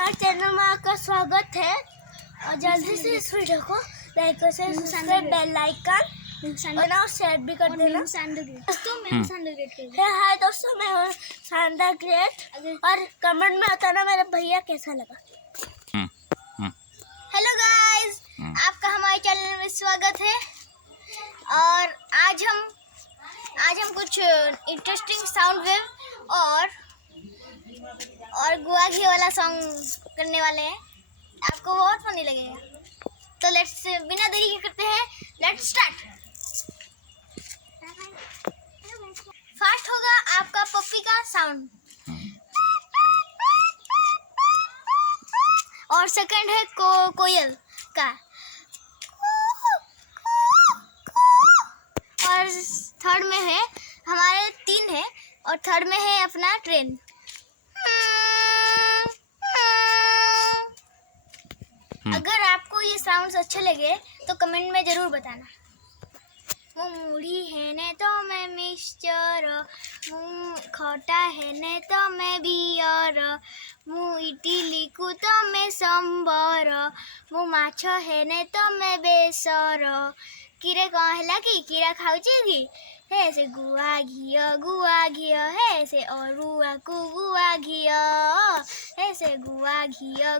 हमारे चैनल में आपका स्वागत है और जल्दी से इस वीडियो को लाइक और सब्सक्राइब बेल आइकन और शेयर भी कर देना। हाय दोस्तों, मैं हूँ शानदार ग्रेट और कमेंट में बताना मेरा भैया कैसा लगा। हेलो गाइस, आपका हमारे चैनल में स्वागत है। और आज हम कुछ इंटरेस्टिंग साउंड वेव और गुआ घी वाला सॉन्ग करने वाले हैं। आपको बहुत फनी लगेगा। तो लेट्स बिना देरी के करते हैं, लेट्स स्टार्ट। फर्स्ट होगा आपका पप्पी का साउंड और सेकंड है कोयल का और थर्ड में है हमारे 3 है और थर्ड में है अपना ट्रेन। अगर आपको ये साउंड्स अच्छे लगे तो कमेंट में ज़रूर बताना। मुड़ी है ने तो मैं मिक्सचर, खटा है ने तो मैं बियर, मु इडली को तो मैं सांबर, मु माछ है ने तो मैं बेसर। किरे कहला कि किरा खाऊचे कि हे से गुआ घिया हे से अरुआ को गुआ घिया हे से गुआ घिया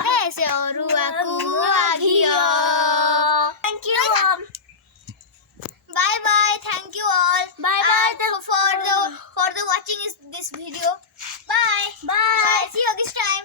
हे से अरुआ को गुआ घिया। Thank you, bye bye, thank you all, bye bye for the watching this video. Bye, see you next time.